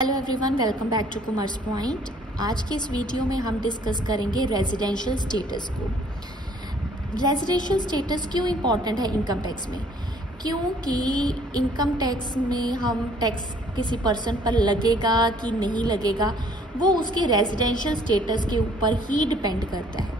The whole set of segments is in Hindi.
Hello everyone, welcome back to commerce point. आज के इस वीडियो में हम डिस्कस करेंगे रेजिडेंशियल स्टेटस को। रेजिडेंशियल स्टेटस क्यों इम्पॉर्टेंट है इनकम टैक्स में? क्योंकि इनकम टैक्स में हम टैक्स किसी पर्सन पर लगेगा कि नहीं लगेगा वो उसके रेजिडेंशियल स्टेटस के ऊपर ही डिपेंड करता है।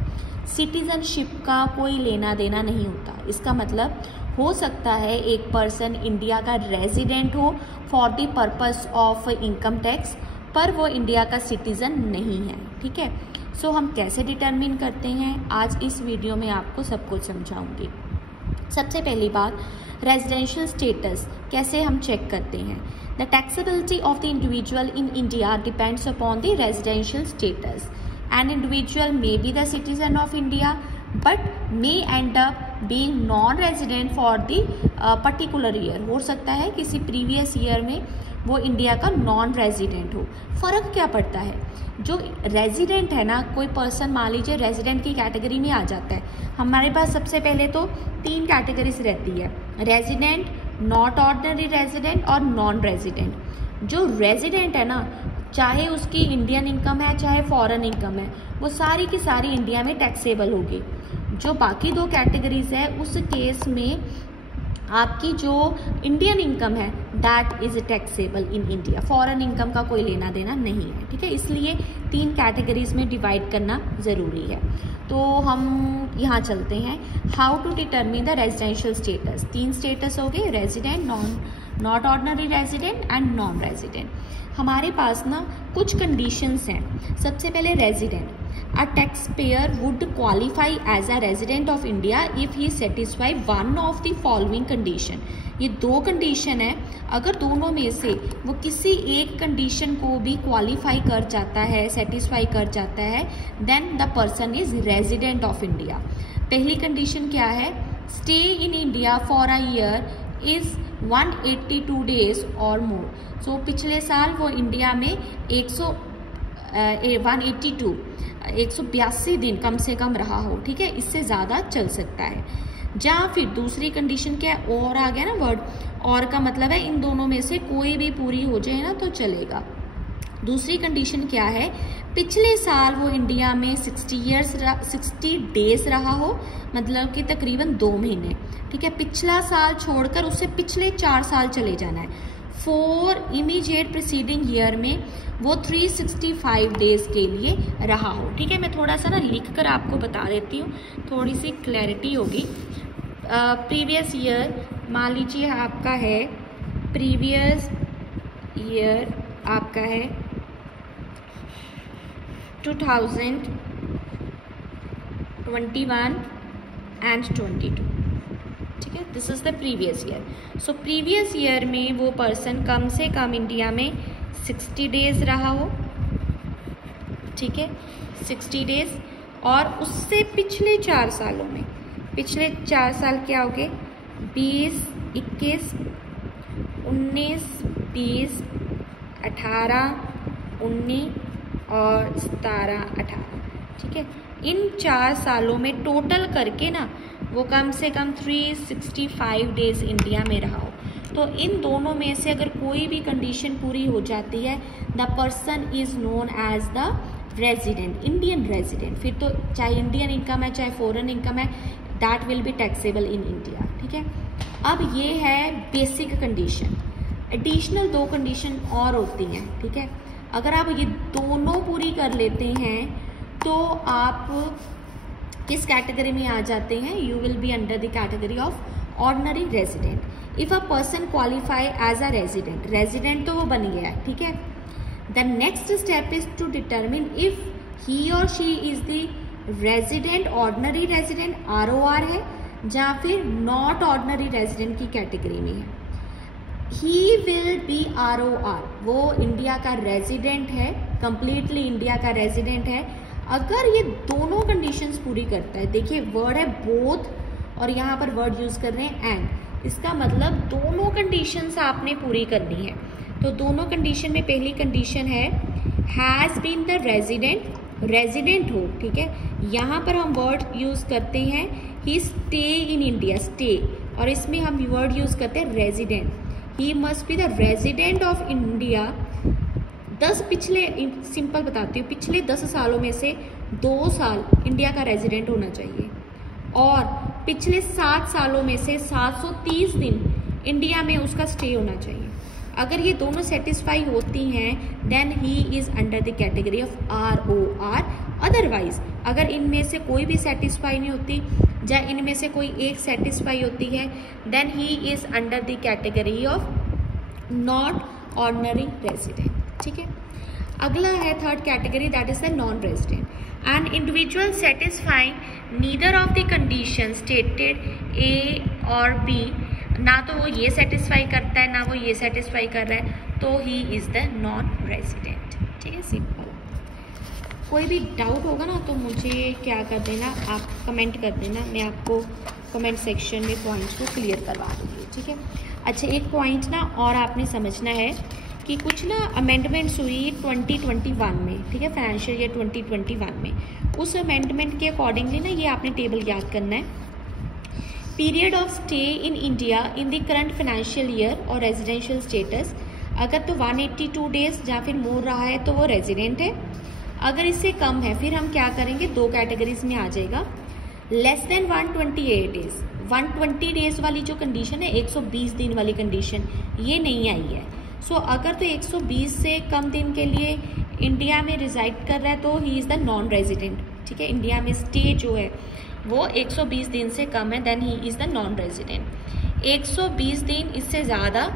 सिटीजनशिप का कोई लेना देना नहीं होता। इसका मतलब हो सकता है एक पर्सन इंडिया का रेजिडेंट हो for the purpose of income tax, पर वो इंडिया का सिटीज़न नहीं है। ठीक है, सो हम कैसे डिटरमिन करते हैं आज इस वीडियो में आपको सब कुछ समझाऊंगी। सबसे पहली बात, रेजिडेंशियल स्टेटस कैसे हम चेक करते हैं। The taxability of the individual in India depends upon the residential status. An individual may be the citizen of India but may end up being non-resident for the particular year। हो सकता है किसी प्रीवियस ईयर में वो इंडिया का नॉन रेजिडेंट हो। फ़र्क क्या पड़ता है? जो रेजिडेंट है ना, कोई पर्सन मान लीजिए रेजिडेंट की कैटेगरी में आ जाता है। हमारे पास सबसे पहले तो 3 कैटेगरीज रहती है, रेजिडेंट, नॉट ऑर्डिनरी रेजिडेंट और नॉन रेजिडेंट। जो रेजिडेंट है ना, चाहे उसकी इंडियन इनकम है चाहे फॉरेन इनकम है, वो सारी की सारी इंडिया में टैक्सेबल होगी। जो बाकी 2 कैटेगरीज है उस केस में आपकी जो इंडियन इनकम है that is taxable in India. Foreign income का कोई लेना देना नहीं है। ठीक है, इसलिए 3 कैटेगरीज में डिवाइड करना ज़रूरी है। तो हम यहाँ चलते हैं, how to determine the residential status. 3 status हो गए, resident, not ordinary resident and non resident. हमारे पास ना कुछ कंडीशंस हैं। सबसे पहले resident, a tax payer would qualify as a resident of India if he satisfy one of the following condition. ये 2 कंडीशन है, अगर दोनों में से वो किसी एक कंडीशन को भी क्वालिफाई कर जाता है, सेटिस्फाई कर जाता है, then the person is resident of India. पहली कंडीशन क्या है? Stay in India for a year is 182 days और मोर। सो पिछले साल वो इंडिया में 182 दिन कम से कम रहा हो। ठीक है, इससे ज़्यादा चल सकता है। जहाँ फिर दूसरी कंडीशन क्या है? और आ गया ना वर्ड, और का मतलब है इन दोनों में से कोई भी पूरी हो जाए ना तो चलेगा। दूसरी कंडीशन क्या है? पिछले साल वो इंडिया में 60 डेज रहा हो, मतलब कि तकरीबन 2 महीने। ठीक है, पिछला साल छोड़कर उससे पिछले 4 साल चले जाना है। फॉर इमीडिएट प्रीसीडिंग ईयर में वो 365 डेज के लिए रहा हो। ठीक है, मैं थोड़ा सा ना लिख कर आपको बता देती हूँ, थोड़ी सी क्लैरिटी होगी। प्रीवियस ईयर मान लीजिए आपका है, प्रीवियस ईयर आपका है 2021 एंड 22। ठीक है, this is the previous year. So previous year में वो पर्सन कम से कम इंडिया में 60 डेज रहा हो। ठीक है, 60 डेज, और उससे पिछले 4 सालों में, पिछले 4 साल क्या हो गए? 20, 21, 19, 20, 18, 19 और 17, 18। ठीक है, इन 4 सालों में टोटल करके ना वो कम से कम 365 डेज इंडिया में रहा हो। तो इन दोनों में से अगर कोई भी कंडीशन पूरी हो जाती है, the person is known as the resident, Indian resident. फिर तो चाहे इंडियन इनकम है चाहे फॉरेन इनकम है, that will be taxable in India. ठीक है, अब ये है बेसिक कंडीशन। एडिशनल 2 कंडीशन और होती हैं। ठीक है, अगर आप ये दोनों पूरी कर लेते हैं तो आप किस कैटेगरी में आ जाते हैं? You will be under the category of ordinary resident. If a person qualify as a resident, resident तो वो बन गया है। ठीक है, the next step is to determine if he और she is the resident, ordinary resident ROR है, या फिर नॉट ऑर्डिनरी रेजिडेंट की कैटेगरी में है। ही विल बी ROR, वो इंडिया का रेजिडेंट है, कंप्लीटली इंडिया का रेजिडेंट है अगर ये दोनों कंडीशंस पूरी करता है। देखिए वर्ड है बोथ और यहाँ पर वर्ड यूज कर रहे हैं एंड। इसका मतलब दोनों कंडीशंस आपने पूरी करनी है। तो दोनों कंडीशन में पहली कंडीशन है has been the resident, resident हो। ठीक है, यहाँ पर हम वर्ड यूज करते हैं ही स्टे इन इंडिया, स्टे, और इसमें हम वर्ड यूज करते हैं resident. He must be the resident of India simple बताती हूँ, पिछले 10 सालों में से 2 साल इंडिया का रेजिडेंट होना चाहिए और पिछले 7 सालों में से 730 दिन इंडिया में उसका स्टे होना चाहिए। अगर ये दोनों सेटिस्फाई होती हैं then he is under the category of ROR। Otherwise अगर इनमें से कोई भी सेटिस्फाई नहीं होती या इनमें से कोई एक सेटिस्फाई होती है then he is under the category of not ordinary resident. ठीक है, अगला है third category, that is the non resident. An individual satisfying neither of the condition stated A और B, ना तो वो ये सेटिस्फाई करता है ना वो ये सेटिस्फाई कर रहा है, तो ही इज़ द नॉन रेजिडेंट। ठीक है, सिंपल। कोई भी डाउट होगा ना तो मुझे क्या कर देना, आप कमेंट कर देना, मैं आपको कमेंट सेक्शन में पॉइंट्स को क्लियर करवा दूँगी। ठीक है, अच्छा एक पॉइंट ना और आपने समझना है कि कुछ ना अमेंडमेंट्स हुई 2021 में, ठीक है, फाइनेंशियल ईयर 2021 में। उस अमेंडमेंट के अकॉर्डिंगली ना ये आपने टेबल याद करना है। Period of stay in India in the current financial year और रेजिडेंशियल स्टेटस, अगर तो 182 डेज या फिर मोर रहा है तो वो रेजिडेंट है। अगर इससे कम है फिर हम क्या करेंगे, 2 कैटेगरीज में आ जाएगा। लेस देन 128 डेज, 120 डेज वाली जो कंडीशन है, 120 दिन वाली कंडीशन, ये नहीं आई है। सो अगर तो 120 से कम दिन के लिए इंडिया में रिजाइड कर रहा है तो ही इज़ द नॉन रेजिडेंट। ठीक है, इंडिया में स्टे जो है वो 120 दिन से कम है then he is the non resident. 120 दिन इससे ज़्यादा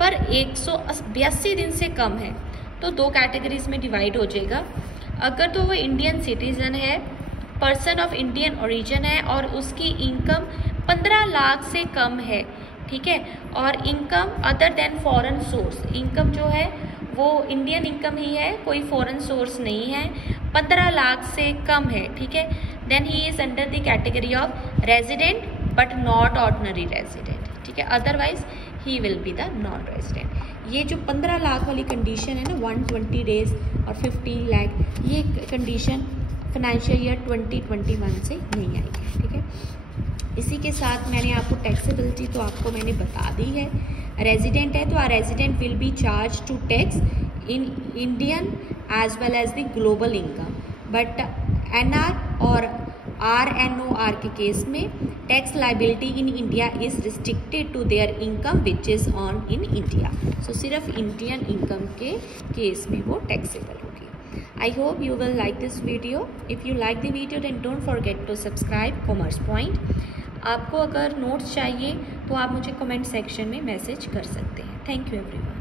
पर 182 दिन से कम है तो 2 कैटेगरीज में डिवाइड हो जाएगा। अगर तो वो इंडियन सिटीजन है, पर्सन ऑफ इंडियन ओरिजिन है और उसकी इनकम 15 लाख से कम है, ठीक है, और income other than foreign source, income जो है वो इंडियन इनकम ही है, कोई फॉरेन सोर्स नहीं है, 15 लाख से कम है, ठीक है, then he is under the category of resident but not ordinary resident. ठीक है, otherwise he will be the non resident. ये जो 15 लाख वाली कंडीशन है ना, 120 डेज और 15 लाख, ये कंडीशन फाइनेंशियल ईयर 2021 से नहीं आई है। ठीक है, इसी के साथ मैंने आपको टैक्सेबिलिटी तो आपको मैंने बता दी है। रेजिडेंट है तो a resident will be charge to tax in Indian as well as the global income, but NR और RNOR के केस में tax liability in India is restricted to their income which is on in India. So सिर्फ इंडियन इनकम के केस में वो टैक्सेबल होगी। I hope you will like this video. If you like the video then don't forget to subscribe Commerce Point. आपको अगर नोट्स चाहिए तो आप मुझे कमेंट सेक्शन में मैसेज कर सकते हैं। Thank you everyone.